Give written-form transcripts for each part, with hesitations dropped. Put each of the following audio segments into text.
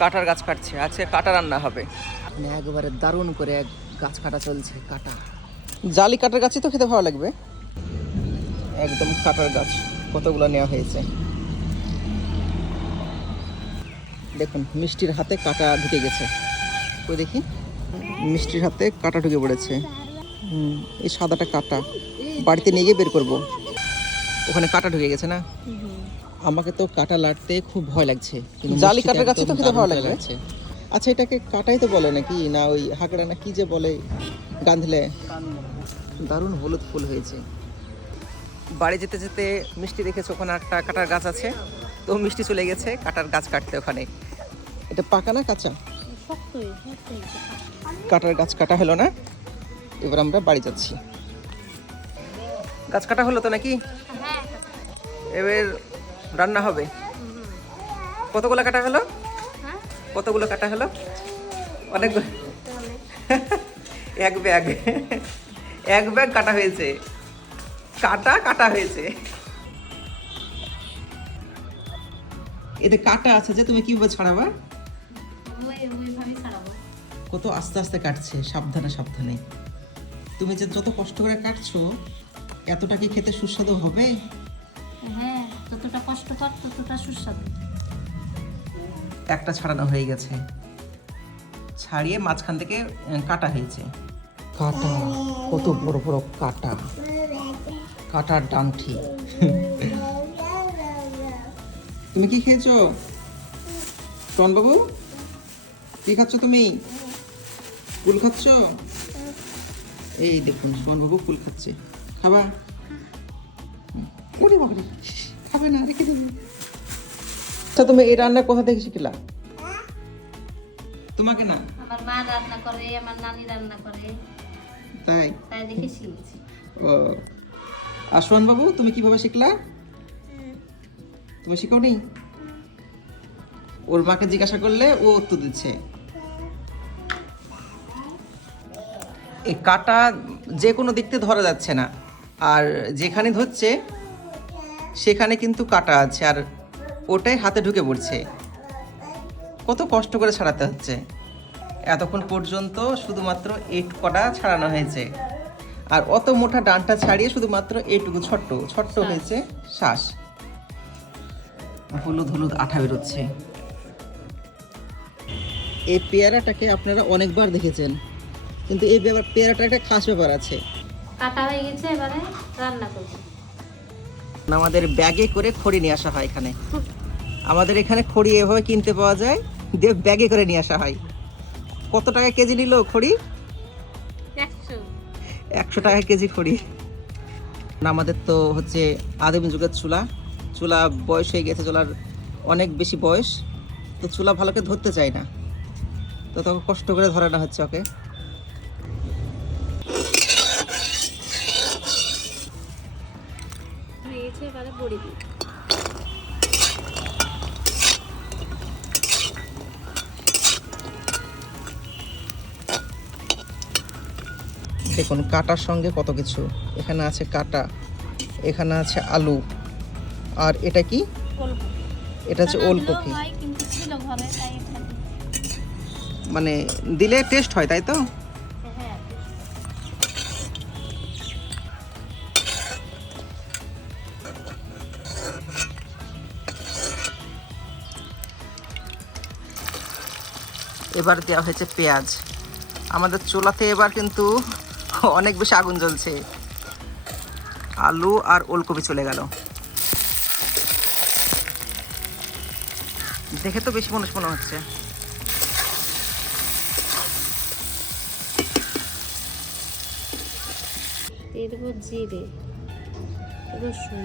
কাটার গাছ কাটছে, আজকে কাটা রান্না হবে। একবারে দারুণ করে গাছ কাটা চলছে। কাটা জালি কাটার গাছই তো খেতে ভালো লাগবে। একদম কাটার গাছ কতগুলো নেওয়া হয়েছে। দেখুন মিষ্টির হাতে কাটা ঢুকে গেছে। ওই দেখি মিষ্টির হাতে কাটা ঢুকে পড়েছে। এই সাদাটা কাটা, বাড়িতে নিয়ে গিয়ে বের করবো। ওখানে কাটা ঢুকে গেছে না? আমাকে তো কাটা লাড়তে খুব ভয় লাগছে, জালি কাটার গাছে তো খেতে ভালো লাগছে। আচ্ছা এটাকে কাটাই তো বলে নাকি, না ওই হাকড়া না কি যে বলে গান্ধলে? দারুণ হলুদ ফুল হয়েছে। বাড়ি যেতে যেতে মিষ্টি দেখেছে ওখানে একটা কাটার গাছ আছে, তো মিষ্টি চলে গেছে কাটার গাছ কাটতে ওখানে। এটা পাকা না কাঁচা? কাটার গাছ কাটা হলো না, এবার আমরা বাড়ি যাচ্ছি। গাছ কাটা হলো তো নাকি? এবার রান্না হবে। কতগুলো কাটা হলো? কতগুলো কাটা হলো? অনেকগুলো। এক ব্যাগ, এক ব্যাগ কাটা হয়েছে। কাটা কাটা হয়েছে। এতে কাটা আছে যে, তুমি কিভাবে ছাড়াবা? কত আস্তে আস্তে কাটছে, সাবধানে সাবধানে। তুমি যে যত কষ্ট করে কাটছো, এতটা কি খেতে সুস্বাদু হবে? হ্যাঁ, যতটা কষ্টকর ততটা সুস্বাদু। একটা ছাড়ানো হয়ে গেছে, ছাড়িয়ে মাঝখান থেকে কাটা হয়েছে। কাটা, কত বড় বড় কাটা, কাটার ডাংঠি। তুমি কি খেয়েছো টন বাবু? কি খাচ্ছ তুমি? কুল খাচ্ছ? এই দেখুন সোহন বাবু কুল খাচ্ছে। খাবা? ওরে বাবারে, খাবে না, রেখে দেবে। আচ্ছা তুমি এই রান্না কোথা থেকে শিখলা? তোমাকে না, আমার মা রান্না করে, আমার নানি রান্না করে, তাই তাই দেখে শিখেছি। ও, আর সোহন বাবু তুমি কিভাবে শিখলা? তুমি শিখোনি? ওর মাকে জিজ্ঞাসা করলে ও উত্তর দিচ্ছে। এই কাটা যে কোনো দিক থেকে ধরা যাচ্ছে না, আর যেখানে ধরছে সেখানে কিন্তু কাটা আছে, আর ওটাই হাতে ঢুকে পড়ছে। কত কষ্ট করে ছাড়াতে হচ্ছে। এতক্ষণ পর্যন্ত শুধুমাত্র এইট কটা ছাড়ানো হয়েছে, আর অত মোটা ডানটা ছাড়িয়ে শুধুমাত্র এইটুকু ছোট্ট ছোট্ট হয়েছে শ্বাস। হলুদ হলুদ আঠা বেরোচ্ছে। এই পেয়ারাটাকে আপনারা অনেকবার দেখেছেন, কিন্তু এই পেয়ারাটা একটা খাস ব্যাপার আছে। কাটা হয়ে গেছে, এবারে রান্না করব। আমাদের ব্যাগে করে খড়ি নিয়ে আসা হয় এখানে। আমাদের এখানে খড়ি এভাবে কিনতে পাওয়া যায়, দিয়ে ব্যাগে করে নিয়ে আসা হয়। কত টাকা কেজি নিল খড়ি? 100 টাকা কেজি খড়ি। আমাদের তো হচ্ছে আদিম যুগের চুলা, চুলা বয়স হয়ে গেছে, চুলার অনেক বেশি বয়স, তো চুলা ভালো করে ধরতে চায় না, তো তখন কষ্ট করে ধরানো হচ্ছে ওকে। এবারে বড়ি দিই। দেখুন কাটার সঙ্গে কত কিছু, এখানে আছে কাটা, এখানে আছে আলু, আর এটা কি? এটা হচ্ছে ওলকপি। মানে দিলে টেস্ট হয়, তাই তো? এবার দেওয়া হয়েছে পেঁয়াজ। আমাদের চুলাতে এবার কিন্তু অনেক বেশি আগুন জ্বলছে। আলু আর ওলকপি চলে গেল, দেখে তো বেশি মানুষ মনে হচ্ছে। দিয়ে দেবো জিরে, রসুন,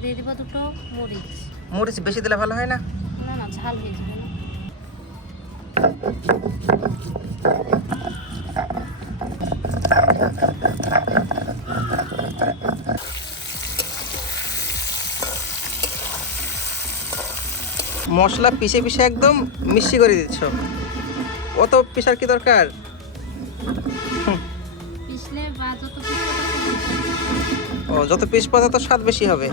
দিয়ে দেবো দুটো মরিচ। মরিচ বেশি দিলে ভালো হয় না? না না, ঝাল হয়ে যাবে না। মশলা পিষে পিষে একদম মিষ্টি করে দিচ্ছ, অত পিষার কি দরকার? পিষলে বা যত ও, যত পিস পাতা তো স্বাদ বেশি হবে।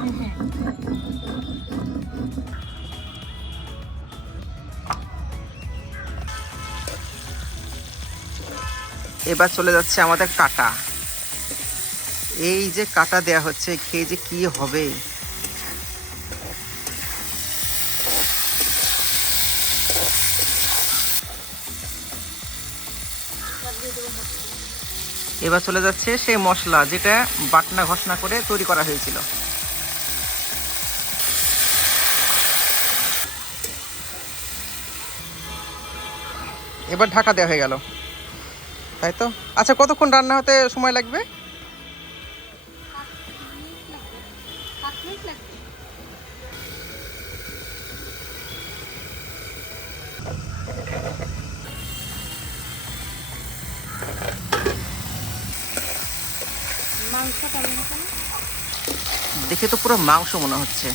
এবার চলে যাচ্ছে আমাদের কাটা। এই যে কাটা দেয়া হচ্ছে, খেয়ে যে কি হবে। এবার চলে যাচ্ছে সেই মশলা যেটা বাটনা ঘষনা করে তৈরি করা হয়েছিল। এবার ঢাকা দেওয়া হয়ে গেল, তাই তো? আচ্ছা, কতক্ষণ রান্না হতে সময় লাগবে? দেখে তো পুরো মাংস মনে হচ্ছে।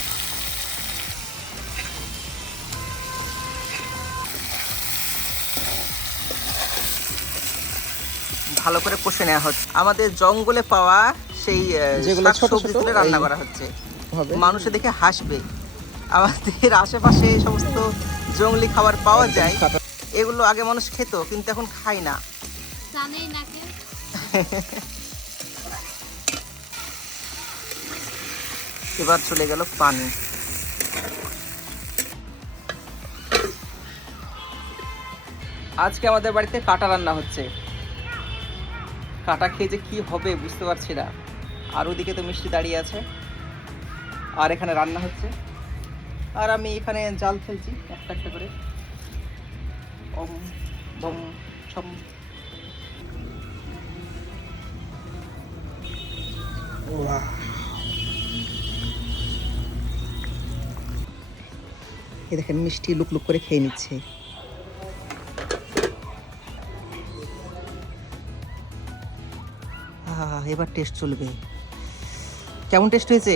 ভালো করে কষে নেওয়া হচ্ছে। আমাদের জঙ্গলে পাওয়া সেই যেগুলো ছোট ছোট রান্না করা হচ্ছে। মানুষে দেখে হাসবে। আমাদের আশেপাশে সমস্ত জঙ্গলি খাবার পাওয়া যায়, এগুলো আগে মানুষ খেত, কিন্তু এখন খায় না। জানেই না কে। এবার চলে গেল পানি। আজকে আমাদের বাড়িতে কাটা রান্না হচ্ছে। কাটা খেয়ে যে কি হবে বুঝতে পারছি না। আর ওদিকে তো মিষ্টি দাঁড়িয়ে আছে, আর এখানে রান্না হচ্ছে, আর আমি এখানে জাল ফেলছি একটা একটা করে। ওম বম ছম। এই দেখেন মিষ্টি লুক লুক করে খেয়ে নিচ্ছে। এবার টেস্ট চলবে। কেমন টেস্ট হয়েছে?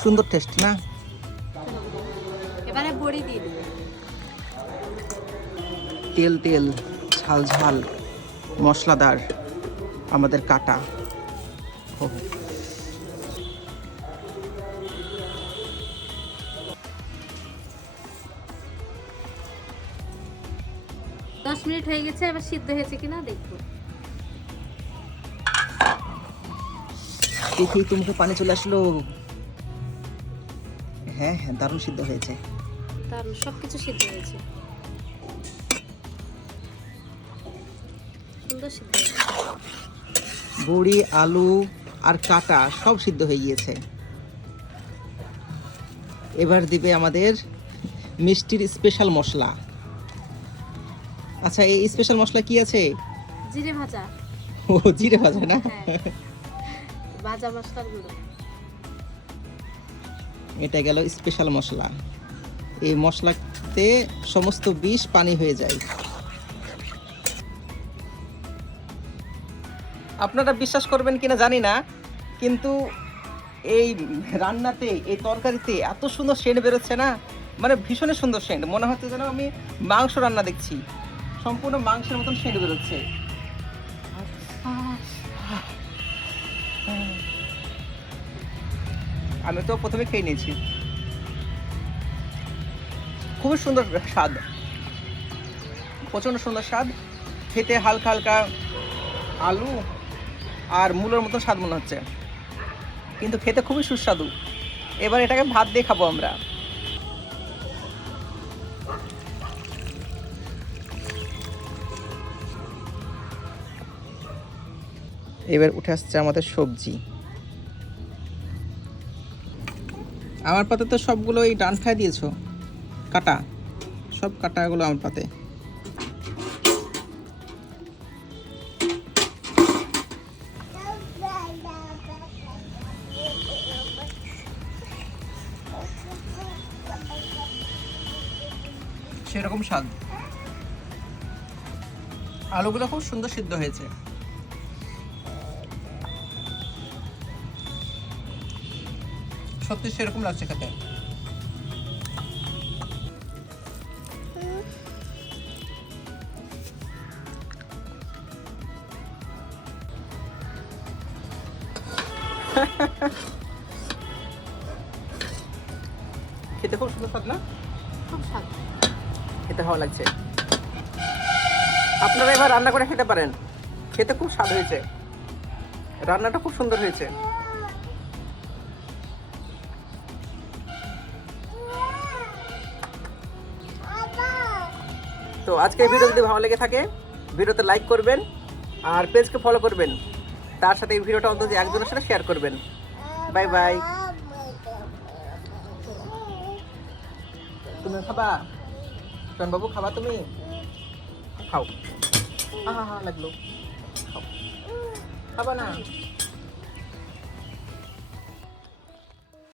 সুন্দর টেস্ট না? এবারে বড়ি দিয়ে দিই। তেল তেল, ঝাল ঝাল, মশলাদার আমাদের কাটা। 10 মিনিট হয়ে গেছে, এবার সিদ্ধ হয়েছে কিনা দেখবো। দেখি তোমাকে পানি চলে আসলো। হ্যাঁ হ্যাঁ, দারুণ সিদ্ধ হয়েছে। দারুণ, সবকিছু সিদ্ধ হয়েছে, সুন্দর সিদ্ধ হয়েছে। বড়ি, আলু আর কাটা সব সিদ্ধ হয়ে গিয়েছে। এবার দিবে আমাদের মিষ্টির স্পেশাল মশলা। আচ্ছা, এই স্পেশাল মশলা কি আছে? জিরে ভাজা। ও, জিরে ভাজা না? ভাজা মশলার গুঁড়ো। এটা গেল স্পেশাল মশলা। এই মশলাতে সমস্ত বিষ পানি হয়ে যায়। আপনারা বিশ্বাস করবেন কিনা জানি না, কিন্তু এই রান্নাতে, এই তরকারিতে এত সুন্দর সেন্ট বেরোচ্ছে না, মানে ভীষণ সুন্দর সেন্ট। মনে হচ্ছে যেন আমি মাংস রান্না দেখছি, সম্পূর্ণ মাংসের মতন সেন্ট বেরোচ্ছে। আমি তো প্রথমে খেয়ে নিয়েছি। খুবই সুন্দর স্বাদ, প্রচণ্ড সুন্দর স্বাদ। খেতে হালকা হালকা আলু আর মূলের মতো স্বাদ মনে হচ্ছে, কিন্তু খেতে খুবই সুস্বাদু। এবার এটাকে ভাত দিয়ে খাবো আমরা। এবার উঠে আসছে আমাদের সবজি। আমার পাতে তো সবগুলো এই ডান্ঠায় দিয়েছো, কাটা, সব কাটাগুলো আমার পাতে। সেরকম স্বাদ। আলুগুলো খুব সুন্দর সিদ্ধ হয়েছে। সত্যি সেরকম লাগছে খেতে। খেতে খুব সুন্দর স্বাদ না? খুব স্বাদ, খেতে ভালো লাগছে। আপনারা এবার রান্না করে খেতে পারেন, খেতে খুব স্বাদ হয়েছে, রান্নাটা খুব সুন্দর হয়েছে। তো আজকে এই ভিডিও যদি ভালো লেগে থাকে, ভিডিওতে লাইক করবেন আর পেজকে ফলো করবেন, তার সাথে এই ভিডিওটা অন্তত একজনের সাথে শেয়ার করবেন। Bye bye. তুমি খাবা? শোন বাবু, খাবা তুমি? খাও। হা হা হা লাগলো, খাও। খাবা না?